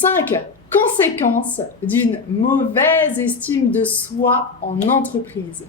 5 conséquences d'une mauvaise estime de soi en entreprise.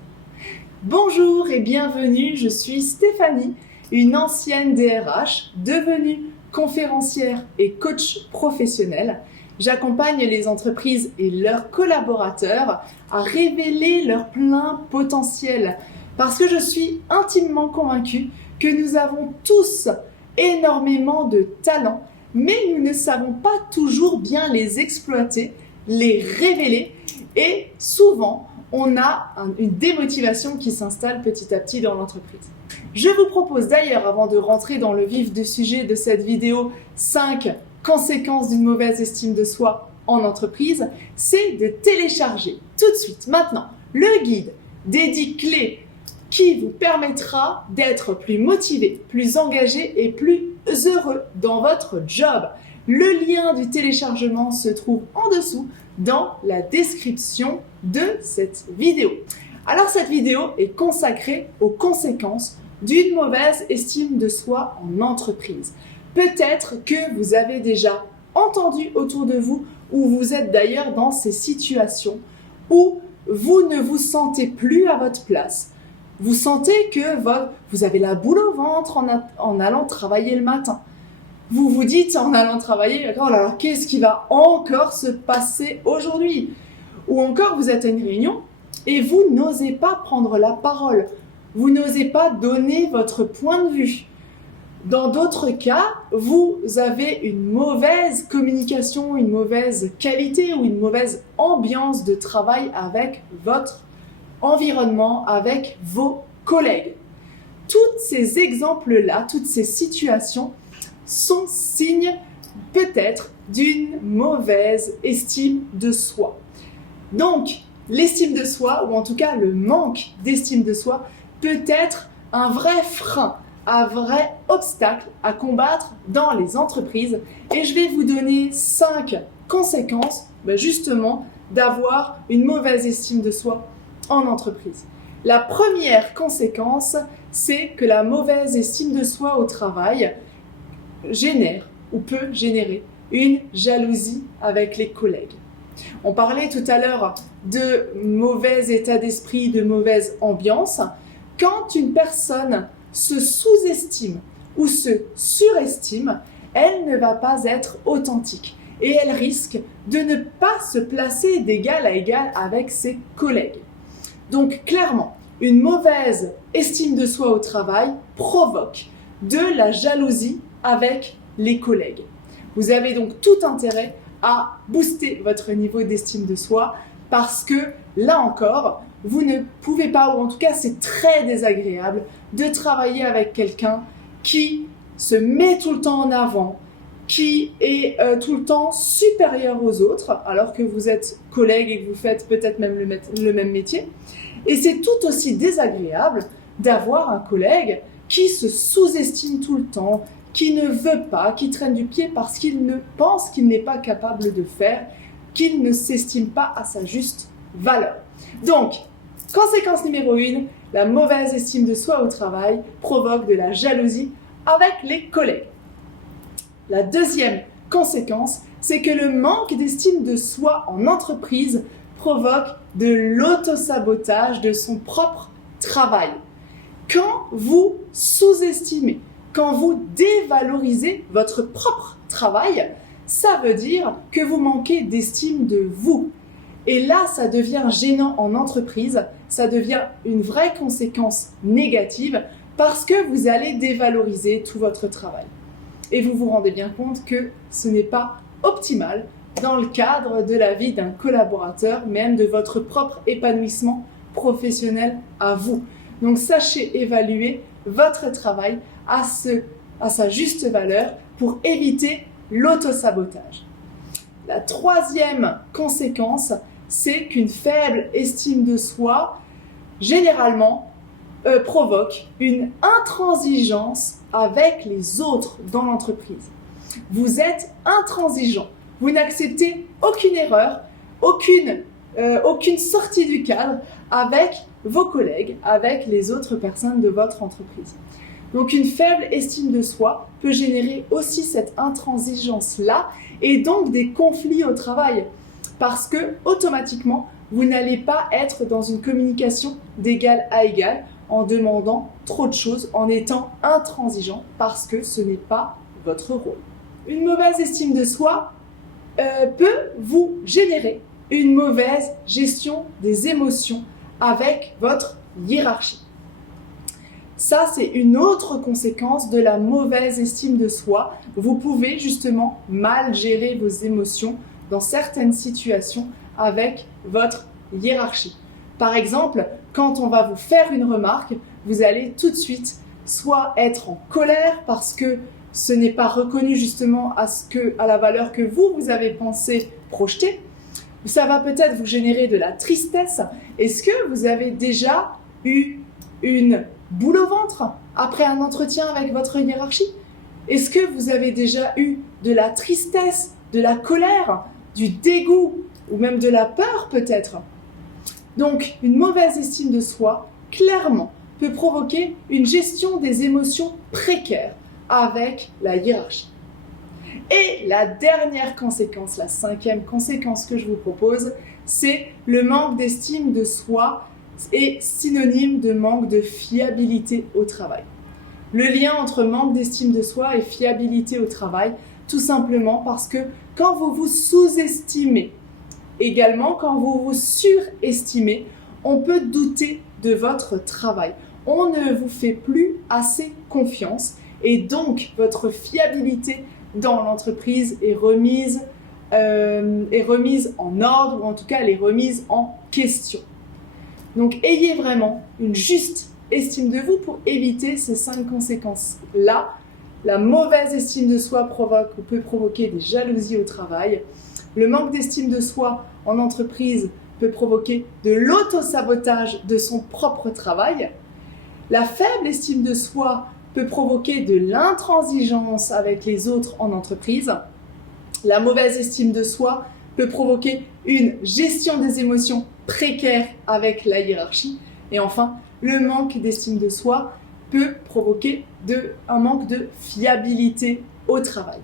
Bonjour et bienvenue, je suis Stéphanie, une ancienne DRH, devenue conférencière et coach professionnel. J'accompagne les entreprises et leurs collaborateurs à révéler leur plein potentiel parce que je suis intimement convaincue que nous avons tous énormément de talents, mais nous ne savons pas toujours bien les exploiter, les révéler et souvent on a une démotivation qui s'installe petit à petit dans l'entreprise. Je vous propose d'ailleurs, avant de rentrer dans le vif du sujet de cette vidéo, 5 conséquences d'une mauvaise estime de soi en entreprise, c'est de télécharger tout de suite, maintenant, le guide des 10 clés qui vous permettra d'être plus motivé, plus engagé et plus heureux dans votre job. Le lien du téléchargement se trouve en dessous dans la description de cette vidéo. Alors cette vidéo est consacrée aux conséquences d'une mauvaise estime de soi en entreprise. Peut-être que vous avez déjà entendu autour de vous ou vous êtes d'ailleurs dans ces situations où vous ne vous sentez plus à votre place. Vous sentez que vous avez la boule au ventre en allant travailler le matin. Vous vous dites en allant travailler, oh là là, qu'est-ce qui va encore se passer aujourd'hui? Ou encore vous êtes à une réunion et vous n'osez pas prendre la parole. Vous n'osez pas donner votre point de vue. Dans d'autres cas, vous avez une mauvaise communication, une mauvaise qualité ou une mauvaise ambiance de travail avec votre environnement, avec vos collègues. Tous ces exemples-là, toutes ces situations sont signes peut-être d'une mauvaise estime de soi. Donc, l'estime de soi, ou en tout cas le manque d'estime de soi, peut être un vrai frein, un vrai obstacle à combattre dans les entreprises. Et je vais vous donner 5 conséquences, justement, d'avoir une mauvaise estime de soi en entreprise. La première conséquence, c'est que la mauvaise estime de soi au travail génère ou peut générer une jalousie avec les collègues. On parlait tout à l'heure de mauvais état d'esprit, de mauvaise ambiance. Quand une personne se sous-estime ou se surestime, elle ne va pas être authentique et elle risque de ne pas se placer d'égal à égal avec ses collègues. Donc clairement, une mauvaise estime de soi au travail provoque de la jalousie avec les collègues. Vous avez donc tout intérêt à booster votre niveau d'estime de soi parce que là encore, vous ne pouvez pas, ou en tout cas c'est très désagréable, de travailler avec quelqu'un qui se met tout le temps en avant, qui est tout le temps supérieur aux autres, alors que vous êtes collègue et que vous faites peut-être même le même métier. Et c'est tout aussi désagréable d'avoir un collègue qui se sous-estime tout le temps, qui ne veut pas, qui traîne du pied parce qu'il ne pense qu'il n'est pas capable de faire, qu'il ne s'estime pas à sa juste valeur. Donc, conséquence numéro 1, la mauvaise estime de soi au travail provoque de la jalousie avec les collègues. La deuxième conséquence, c'est que le manque d'estime de soi en entreprise provoque de l'autosabotage de son propre travail. Quand vous sous-estimez, quand vous dévalorisez votre propre travail, ça veut dire que vous manquez d'estime de vous. Et là, ça devient gênant en entreprise, ça devient une vraie conséquence négative parce que vous allez dévaloriser tout votre travail. Et vous vous rendez bien compte que ce n'est pas optimal dans le cadre de la vie d'un collaborateur, même de votre propre épanouissement professionnel à vous. Donc sachez évaluer votre travail à sa juste valeur pour éviter l'autosabotage. La troisième conséquence, c'est qu'une faible estime de soi, généralement, provoque une intransigeance avec les autres dans l'entreprise. Vous êtes intransigeant. Vous n'acceptez aucune erreur, aucune sortie du cadre avec vos collègues, avec les autres personnes de votre entreprise. Donc une faible estime de soi peut générer aussi cette intransigeance-là et donc des conflits au travail parce que automatiquement, vous n'allez pas être dans une communication d'égal à égal en demandant trop de choses, en étant intransigeant parce que ce n'est pas votre rôle. Une mauvaise estime de soi peut vous générer une mauvaise gestion des émotions avec votre hiérarchie. Ça, c'est une autre conséquence de la mauvaise estime de soi. Vous pouvez justement mal gérer vos émotions dans certaines situations avec votre hiérarchie. Par exemple, quand on va vous faire une remarque, vous allez tout de suite soit être en colère parce que ce n'est pas reconnu justement à la valeur que vous avez pensé projeter. Ça va peut-être vous générer de la tristesse. Est-ce que vous avez déjà eu une boule au ventre après un entretien avec votre hiérarchie? Est-ce que vous avez déjà eu de la tristesse, de la colère, du dégoût ou même de la peur peut-être? Donc, une mauvaise estime de soi, clairement, peut provoquer une gestion des émotions précaires avec la hiérarchie. Et la dernière conséquence, la 5e conséquence que je vous propose, c'est le manque d'estime de soi est synonyme de manque de fiabilité au travail. Le lien entre manque d'estime de soi et fiabilité au travail, tout simplement parce que quand vous vous sous-estimez, également quand vous vous surestimez, on peut douter de votre travail. On ne vous fait plus assez confiance et donc votre fiabilité dans l'entreprise est remise en ordre ou en tout cas elle est remise en question. Donc ayez vraiment une juste estime de vous pour éviter ces 5 conséquences-là. La mauvaise estime de soi peut provoquer des jalousies au travail. Le manque d'estime de soi en entreprise peut provoquer de l'auto-sabotage de son propre travail. La faible estime de soi peut provoquer de l'intransigeance avec les autres en entreprise. La mauvaise estime de soi peut provoquer une gestion des émotions précaire avec la hiérarchie. Et enfin, le manque d'estime de soi peut provoquer un manque de fiabilité au travail.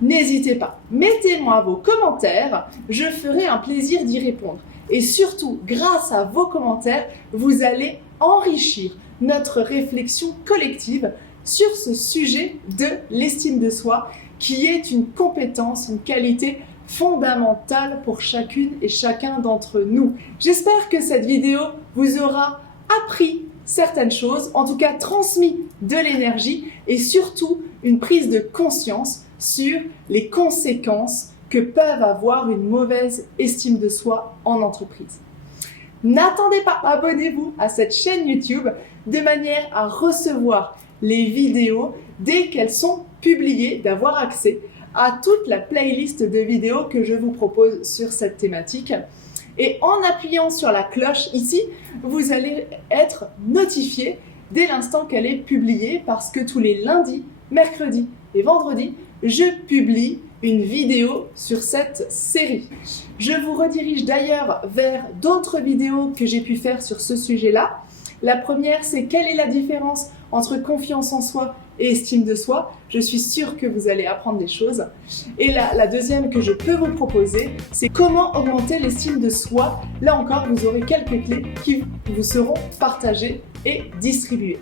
N'hésitez pas, mettez-moi vos commentaires, je ferai un plaisir d'y répondre. Et surtout, grâce à vos commentaires, vous allez enrichir notre réflexion collective sur ce sujet de l'estime de soi, qui est une compétence, une qualité fondamentale pour chacune et chacun d'entre nous. J'espère que cette vidéo vous aura appris certaines choses, en tout cas transmis de l'énergie et surtout une prise de conscience sur les conséquences que peuvent avoir une mauvaise estime de soi en entreprise. N'attendez pas, abonnez-vous à cette chaîne YouTube de manière à recevoir les vidéos dès qu'elles sont publiées, d'avoir accès à toute la playlist de vidéos que je vous propose sur cette thématique. Et en appuyant sur la cloche ici, vous allez être notifié dès l'instant qu'elle est publiée parce que tous les lundis, mercredis et vendredis, je publie une vidéo sur cette série. Je vous redirige d'ailleurs vers d'autres vidéos que j'ai pu faire sur ce sujet-là. La première, c'est quelle est la différence entre confiance en soi et estime de soi. Je suis sûre que vous allez apprendre des choses. Et la deuxième que je peux vous proposer, c'est comment augmenter l'estime de soi. Là encore, vous aurez quelques clés qui vous seront partagées et distribuées.